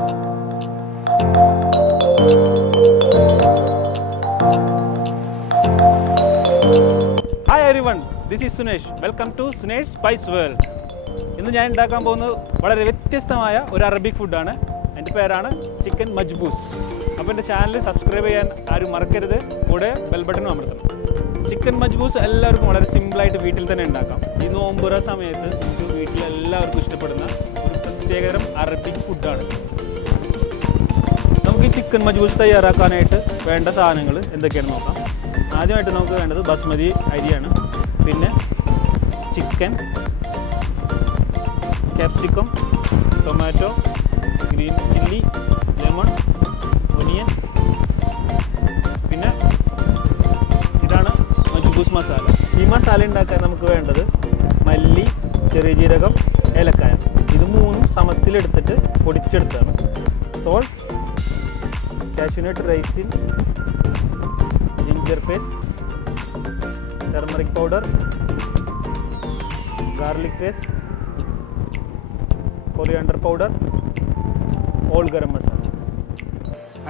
Hi everyone, this is Sunesh. Welcome to Sunesh Spice World. ഇന്ന് ഞാൻ ഉണ്ടാക്കാൻ പോകുന്നത് വളരെ വ്യത്യസ്തമായ ഒരു അറബിക് ഫുഡാണ്. എൻ്റെ പേരാണ് ചിക്കൻ മജ്ബൂസ്. അപ്പോൾ എൻ്റെ ചാനൽ സബ്സ്ക്രൈബ് ചെയ്യാൻ ആരും മറക്കരുത്, കൂടെ ബെൽ ബട്ടണും അമർത്തണം. ചിക്കൻ മജ്ബൂസ് എല്ലാവർക്കും വളരെ സിമ്പിളായിട്ട് വീട്ടിൽ തന്നെ ഉണ്ടാക്കാം. ഈ നോമ്പുറ സമയത്ത് നമുക്ക് വീട്ടിൽ എല്ലാവർക്കും ഇഷ്ടപ്പെടുന്ന ഒരു പ്രത്യേകതരം അറബിക് ഫുഡാണ്. നമുക്ക് ഈ ചിക്കൻ മജ്ബൂസ് തയ്യാറാക്കാനായിട്ട് വേണ്ട സാധനങ്ങൾ എന്തൊക്കെയാണെന്ന് നോക്കാം. ആദ്യമായിട്ട് നമുക്ക് വേണ്ടത് ബസ്മതി അരിയാണ്, പിന്നെ chicken, capsicum, tomato, green chilli, lemon, onion, പിന്നെ ഇതാണ് മജ്ബൂസ് മസാല. ഈ മസാല ഉണ്ടാക്കാൻ നമുക്ക് വേണ്ടത് മല്ലി, ചെറിയ ജീരകം, ഏലക്കായ, ഇത് മൂന്നും സമത്തിലെടുത്തിട്ട് പൊടിച്ചെടുത്താണ്. Salt, cashew nut, raisin, ginger paste, turmeric powder, garlic paste, coriander powder, all garam masala,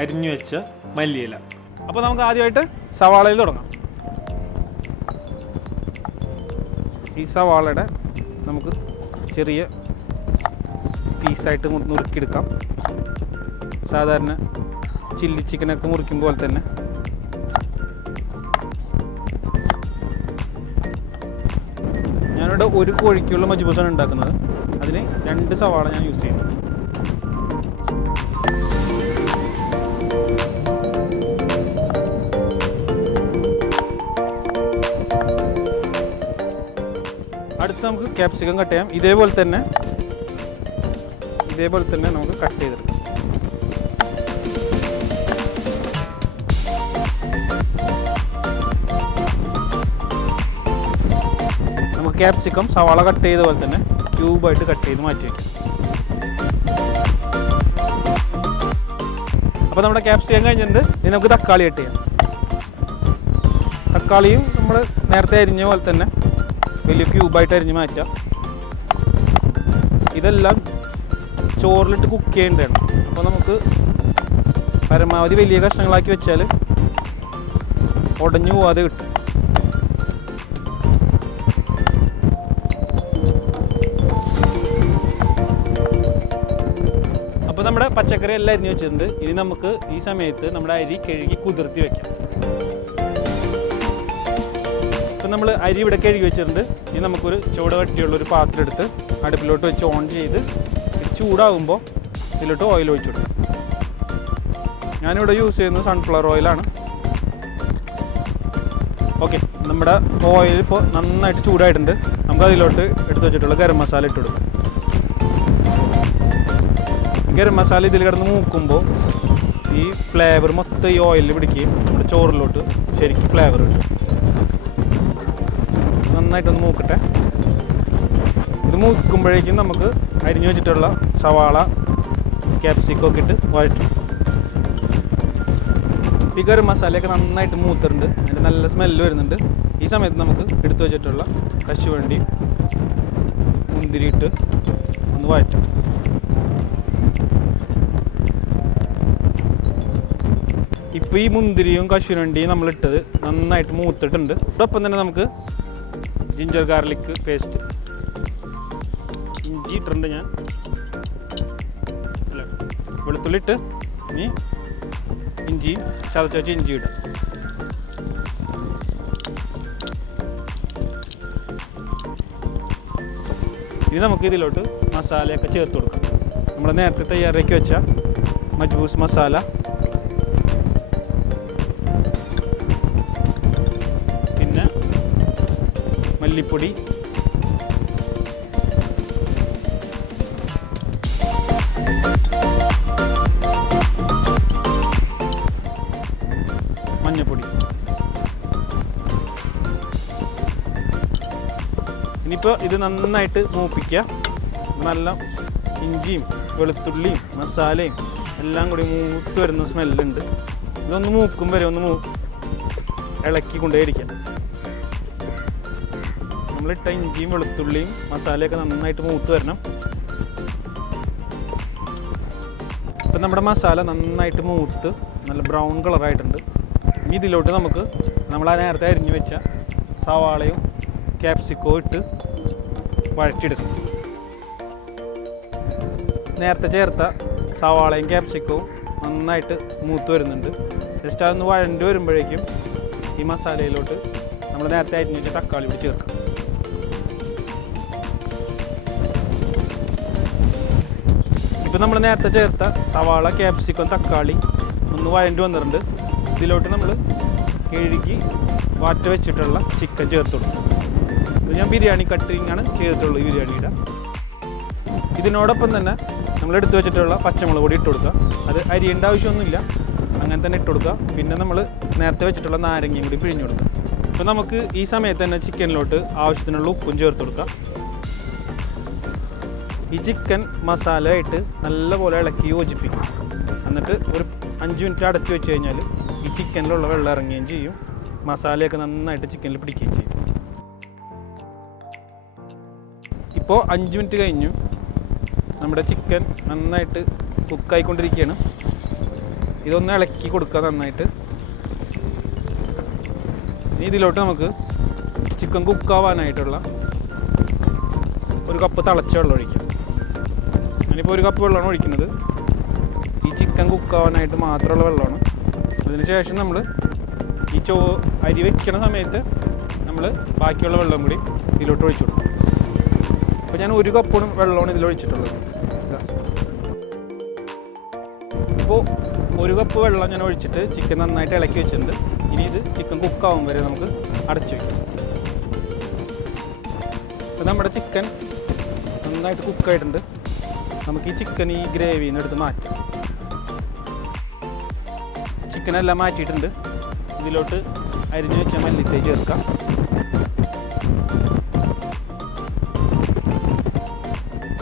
അരിഞ്ഞു വെച്ച മല്ലിയില. അപ്പോൾ നമുക്ക് ആദ്യമായിട്ട് സവാളയിൽ തുടങ്ങാം. ഈ സവാളയുടെ നമുക്ക് ചെറിയ പീസായിട്ട് നുറുക്കിയെടുക്കാം. സാധാരണ ചില്ലി ചിക്കനൊക്കെ മുറിക്കും പോലെ തന്നെ. ഞാനിവിടെ ഒരു കോഴിക്കുള്ള മജ്ബൂസാണ് ഉണ്ടാക്കുന്നത്. അതിന് 2 സവാള ഞാൻ യൂസ് ചെയ്യുന്നു. അടുത്ത് നമുക്ക് ക്യാപ്സിക്കം കട്ട് ചെയ്യാം. ഇതേപോലെ തന്നെ നമുക്ക് കട്ട് ചെയ്തെടുക്കാം. നമുക്ക് ക്യാപ്സിക്കം സവാള കട്ട് ചെയ്ത പോലെ തന്നെ ക്യൂബായിട്ട് കട്ട് ചെയ്ത് മാറ്റി വയ്ക്കാം. അപ്പോൾ നമ്മുടെ ക്യാപ്സിക്കം കഴിഞ്ഞിട്ടുണ്ട്. ഇനി നമുക്ക് തക്കാളി കട്ട് ചെയ്യാം. തക്കാളിയും നമ്മൾ നേരത്തെ അരിഞ്ഞ പോലെ തന്നെ വലിയ ക്യൂബായിട്ട് അരിഞ്ഞ് മാറ്റാം. ഇതെല്ലാം ചോറിലിട്ട് കുക്ക് ചെയ്യേണ്ടതാണ്. അപ്പോൾ നമുക്ക് പരമാവധി വലിയ കഷ്ണങ്ങളാക്കി വെച്ചാൽ ഉടഞ്ഞു പോവാതെ കിട്ടും. അപ്പോൾ നമ്മുടെ പച്ചക്കറി എല്ലാം അരിഞ്ഞ് വെച്ചിട്ടുണ്ട്. ഇനി നമുക്ക് ഈ സമയത്ത് നമ്മുടെ അരി കഴുകി കുതിർത്തി വയ്ക്കാം. ഇപ്പം നമ്മൾ അരി ഇവിടെ കഴുകി വെച്ചിട്ടുണ്ട്. ഇനി നമുക്കൊരു ചൂട് കട്ടിയുള്ളൊരു പാത്രം എടുത്ത് അടുപ്പിലോട്ട് വെച്ച് ഓൺ ചെയ്ത് ചൂടാകുമ്പോൾ ഇതിലോട്ട് ഓയിൽ ഒഴിച്ചിടും. ഞാനിവിടെ യൂസ് ചെയ്യുന്നത് സൺഫ്ലവർ ഓയിലാണ്. ഓക്കെ, നമ്മുടെ ഓയിൽ ഇപ്പോൾ നന്നായിട്ട് ചൂടായിട്ടുണ്ട്. നമുക്ക് അതിലോട്ട് എടുത്ത് വെച്ചിട്ടുള്ള ഗരം മസാല ഇട്ടിടും. ഗരം മസാല ഇതിൽ കിടന്ന് മൂക്കുമ്പോൾ ഈ ഫ്ലേവർ മൊത്തം ഈ ഓയിലിൽ പിടിക്കുകയും നമ്മുടെ ചോറിലോട്ട് ശരിക്കും ഫ്ലേവർ കിട്ടും. നന്നായിട്ടൊന്ന് മൂക്കട്ടെ. ഇത് മൂക്കുമ്പോഴേക്കും നമുക്ക് അരിഞ്ഞു വെച്ചിട്ടുള്ള സവാള, ക്യാപ്സിക്കം ഒക്കെ ഇട്ട് വഴറ്റും. ഈ ഗരം മസാലയൊക്കെ നന്നായിട്ട് മൂത്തിട്ടുണ്ട്. അതിൻ്റെ നല്ല സ്മെല്ല് വരുന്നുണ്ട്. ഈ സമയത്ത് നമുക്ക് എടുത്തു വെച്ചിട്ടുള്ള കശുവണ്ടി, മുന്തിരി ഇട്ട് ഒന്ന് വഴറ്റാം. ഇപ്പോൾ ഈ മുന്തിരിയും കശുവണ്ടിയും നമ്മളിട്ടത് നന്നായിട്ട് മൂത്തിട്ടുണ്ട്. അതോടൊപ്പം തന്നെ നമുക്ക് ജിഞ്ചർ ഗാർലിക് പേസ്റ്റ്, ഇഞ്ചി ഇട്ടിട്ടുണ്ട് ഞാൻ, അല്ല വെളുത്തുള്ളി ഇട്ട് ഇനി ഇഞ്ചിയും ചതച്ച് ഇഞ്ചി ഇടാം. ഇനി നമുക്ക് ഇതിലോട്ട് മസാലയൊക്കെ ചേർത്ത് കൊടുക്കാം. നമ്മൾ നേരത്തെ തയ്യാറാക്കി വെച്ച മജ്ബൂസ് മസാല, പിന്നെ മല്ലിപ്പൊടി, മഞ്ഞൾപ്പൊടി. ഇനിയിപ്പോൾ ഇത് നന്നായിട്ട് മൂപ്പിക്കുക. നല്ല ഇഞ്ചിയും വെളുത്തുള്ളിയും മസാലയും എല്ലാം കൂടി മൂത്ത് വരുന്ന സ്മെല്ലുണ്ട്. ഇതൊന്ന് മൂക്കും വരെ ഒന്ന് ഇളക്കി കൊണ്ടേയിരിക്കാം. നമ്മളിട്ട ഇഞ്ചിയും വെളുത്തുള്ളിയും മസാലയൊക്കെ നന്നായിട്ട് മൂത്ത് വരണം. ഇപ്പം നമ്മുടെ മസാല നന്നായിട്ട് മൂത്ത് നല്ല ബ്രൗൺ കളറായിട്ടുണ്ട്. ഇനി ഇതിലോട്ട് നമുക്ക് നമ്മൾ ആ നേരത്തെ അരിഞ്ഞു വെച്ച സവാളയും ക്യാപ്സിക്കോ ഇട്ട് വഴറ്റിയെടുക്കും. നേരത്തെ ചേർത്ത സവാളയും ക്യാപ്സിക്കവും നന്നായിട്ട് മൂത്ത് വരുന്നുണ്ട്. ജസ്റ്റ് അതൊന്ന് വഴണ്ട് വരുമ്പോഴേക്കും ഈ മസാലയിലോട്ട് നമ്മൾ നേരത്തെ അരിഞ്ഞു വെച്ച തക്കാളി കൂടി ചേർക്കാം. ഇപ്പം നമ്മൾ നേരത്തെ ചേർത്ത സവാള ക്യാപ്സിക്കം തക്കാളി ഒന്ന് വഴണ്ട് വന്നിട്ടുണ്ട്. ഇതിലോട്ട് നമ്മൾ കഴുകി വാറ്റ വെച്ചിട്ടുള്ള ചിക്കൻ ചേർത്ത് കൊടുക്കും. ഇത് ഞാൻ ബിരിയാണി കട്ടിങ്ങാണ് ചെയ്തിട്ടുള്ളൂ ഈ ബിരിയാണിയുടെ. ഇതിനോടൊപ്പം തന്നെ നമ്മൾ എടുത്തു വെച്ചിട്ടുള്ള പച്ചമുളക് പൊടി ഇട്ട് കൊടുക്കുക. അത് അരിയേണ്ട ആവശ്യമൊന്നുമില്ല, അങ്ങനെ തന്നെ ഇട്ട് കൊടുക്കുക. പിന്നെ നമ്മൾ നേരത്തെ വെച്ചിട്ടുള്ള നാരങ്ങയും കൂടി പിഴിഞ്ഞു കൊടുക്കുക. അപ്പോൾ നമുക്ക് ഈ സമയത്ത് തന്നെ ചിക്കനിലോട്ട് ആവശ്യത്തിനുള്ള ഉപ്പും ചേർത്ത് കൊടുക്കുക. ഈ ചിക്കൻ മസാലയായിട്ട് നല്ലപോലെ ഇളക്കി യോജിപ്പിക്കും. എന്നിട്ട് ഒരു 5 മിനിറ്റ് അടച്ചു വെച്ച് കഴിഞ്ഞാൽ ഈ ചിക്കനിലുള്ള വെള്ളം ഇറങ്ങുകയും ചെയ്യും, മസാലയൊക്കെ നന്നായിട്ട് ചിക്കനിൽ പിടിക്കുകയും ചെയ്യും. ഇപ്പോൾ 5 മിനിറ്റ് കഴിഞ്ഞു. നമ്മുടെ ചിക്കൻ നന്നായിട്ട് കുക്കായിക്കൊണ്ടിരിക്കുകയാണ്. ഇതൊന്ന് ഇളക്കി കൊടുക്കുക നന്നായിട്ട്. ഇനി ഇതിലോട്ട് നമുക്ക് ചിക്കൻ കുക്കാവാനായിട്ടുള്ള ഒരു കപ്പ് തിളച്ച വെള്ളം ഒഴിക്കാം. ഞാനിപ്പോൾ ഒരു കപ്പ് വെള്ളമാണ് ഒഴിക്കുന്നത്. ഈ ചിക്കൻ കുക്കാവാനായിട്ട് മാത്രമുള്ള വെള്ളമാണ്. അതിന് ശേഷം നമ്മൾ ഈ അരി വയ്ക്കണ സമയത്ത് നമ്മൾ ബാക്കിയുള്ള വെള്ളം കൂടി ഇതിലോട്ട് ഒഴിച്ചു കൊടുക്കും. അപ്പോൾ ഞാൻ ഒരു കപ്പ് വെള്ളമാണ് ഇതിലൊഴിച്ചിട്ടുള്ളത്. ഇപ്പോൾ ഒരു കപ്പ് വെള്ളം ഞാൻ ഒഴിച്ചിട്ട് ചിക്കൻ നന്നായിട്ട് ഇളക്കി വെച്ചിട്ടുണ്ട്. ഇനി ഇത് ചിക്കൻ കുക്കാവും വരെ നമുക്ക് അടച്ചു വയ്ക്കാം. ഇപ്പോൾ നമ്മുടെ ചിക്കൻ നന്നായിട്ട് കുക്കായിട്ടുണ്ട്. നമുക്ക് ഈ ചിക്കൻ ഈ ഗ്രേവിയിൽ നിന്ന് എടുത്ത് മാറ്റാം. ചിക്കനെല്ലാം മാറ്റിയിട്ടുണ്ട്. ഇതിലോട്ട് അരിഞ്ഞു വെച്ച മല്ലിത്തൈ ചേർക്കാം.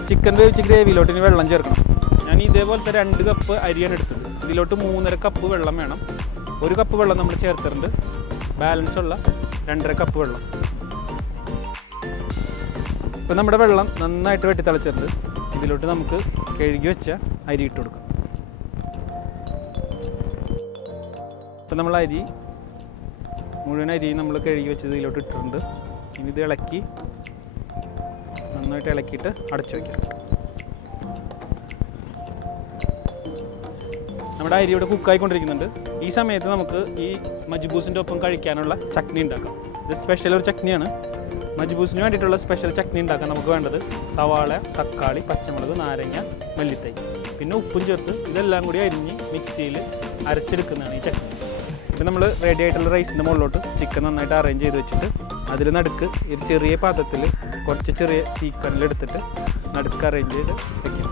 ചിക്കൻ വേവിച്ച് ഗ്രേവിയിലോട്ട് ഇനി വെള്ളം ചേർക്കണം. ഞാൻ ഇതേപോലത്തെ 2 കപ്പ് അരിയാണ് എടുത്തത്. ഇതിലോട്ട് 3.5 കപ്പ് വെള്ളം വേണം. 1 കപ്പ് വെള്ളം നമ്മൾ ചേർത്തിട്ടുണ്ട്. ബാലൻസ് ഉള്ള 2.5 കപ്പ് വെള്ളം. ഇപ്പോൾ നമ്മുടെ വെള്ളം നന്നായിട്ട് വെട്ടി തിളച്ചിട്ടുണ്ട്. ഇതിലോട്ട് നമുക്ക് കഴുകി വെച്ച അരി ഇട്ട് കൊടുക്കാം. ഇപ്പം നമ്മൾ അരി മുഴുവൻ അരി നമ്മൾ കഴുകി വെച്ചത് ഇതിലോട്ട് ഇട്ടിട്ടുണ്ട്. ഇനി ഇത് ഇളക്കി നന്നായിട്ട് ഇളക്കിയിട്ട് അടച്ചു വയ്ക്കാം. നമ്മുടെ അരി ഇവിടെ കുക്കായിക്കൊണ്ടിരിക്കുന്നുണ്ട്. ഈ സമയത്ത് നമുക്ക് ഈ മജ്ബൂസിൻ്റെ ഒപ്പം കഴിക്കാനുള്ള ചട്നി ഉണ്ടാക്കാം. ഇത് സ്പെഷ്യൽ ഒരു ചട്നിയാണ്. മജ്ബൂസിന് വേണ്ടിയിട്ടുള്ള സ്പെഷ്യൽ ചട്നി ഉണ്ടാക്കാൻ നമുക്ക് വേണ്ടത് സവാള, തക്കാളി, പച്ചമുളക്, നാരങ്ങ, മല്ലിത്തൈ, പിന്നെ ഉപ്പും ചേർത്ത് ഇതെല്ലാം കൂടി അരിഞ്ഞ് മിക്സിയിൽ അരച്ചെടുക്കുന്നതാണ് ഈ ചട്നി. ഇപ്പം നമ്മൾ റെഡി ആയിട്ടുള്ള റൈസിൻ്റെ മുകളിലോട്ട് ചിക്കൻ നന്നായിട്ട് അറേഞ്ച് ചെയ്ത് വെച്ചിട്ട് അതിൽ നടുക്ക് ഒരു ചെറിയ പാത്രത്തിൽ കുറച്ച് ചെറിയ ചിക്കനിലെടുത്തിട്ട് നടുക്ക് അറേഞ്ച് ചെയ്ത് വയ്ക്കും.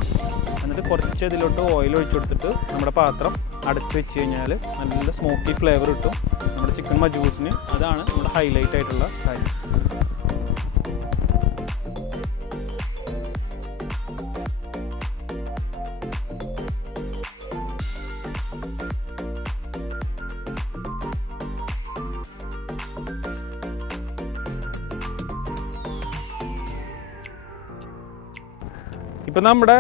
എന്നിട്ട് കുറച്ച് ഇതിലോട്ട് ഓയിൽ ഒഴിച്ചു കൊടുത്തിട്ട് നമ്മുടെ പാത്രം അടച്ച് വെച്ച് കഴിഞ്ഞാൽ നല്ല സ്മോക്കി ഫ്ലേവർ കിട്ടും നമ്മുടെ ചിക്കൻ മജ്ബൂസിന്. അതാണ് നമ്മുടെ ഹൈലൈറ്റ് ആയിട്ടുള്ള കാര്യം. ഇപ്പം നമ്മുടെ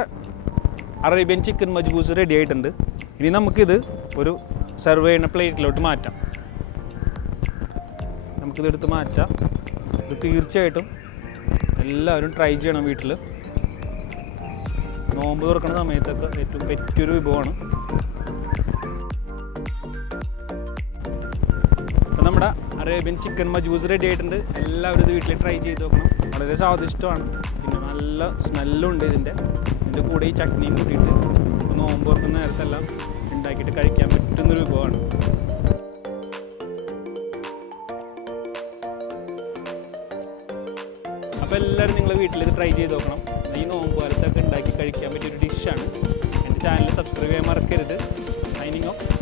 അറേബ്യൻ ചിക്കൻ മജ്ബൂസ് റെഡി ആയിട്ടുണ്ട്. ഇനി നമുക്കിത് ഒരു സെർവ് ചെയ്യുന്ന പ്ലേറ്റിലോട്ട് മാറ്റാം. നമുക്കിതെടുത്ത് മാറ്റാം. ഇത് തീർച്ചയായിട്ടും എല്ലാവരും ട്രൈ ചെയ്യണം വീട്ടിൽ. നോമ്പ് തുറക്കുന്ന സമയത്തൊക്കെ ഏറ്റവും പറ്റിയൊരു വിഭവമാണ്. അപ്പം നമ്മുടെ അറേബ്യൻ ചിക്കൻ മജ്ബൂസ് റെഡി ആയിട്ടുണ്ട്. എല്ലാവരും ഇത് വീട്ടിൽ ട്രൈ ചെയ്ത് നോക്കണം. വളരെ സ്വാദിഷ്ടമാണ്. പിന്നെ നല്ല സ്മെല്ലുണ്ട് ഇതിൻ്റെ കൂടെ ഈ ചട്നിയും കൂട്ടിയിട്ട് നോമ്പ് തുറക്കുന്ന നേരത്തെല്ലാം ഉണ്ടാക്കിയിട്ട് കഴിക്കാൻ പറ്റുന്നൊരു വിഭവമാണ്. അപ്പോൾ എല്ലാവരും നിങ്ങൾ വീട്ടിൽ ഇത് ട്രൈ ചെയ്ത് നോക്കണം. ഈ നോമ്പ് കാലത്തൊക്കെ ഉണ്ടാക്കി കഴിക്കാൻ പറ്റിയൊരു ഡിഷാണ്. എൻ്റെ ചാനൽ സബ്സ്ക്രൈബ് ചെയ്യാൻ മറക്കരുത്. Signing off.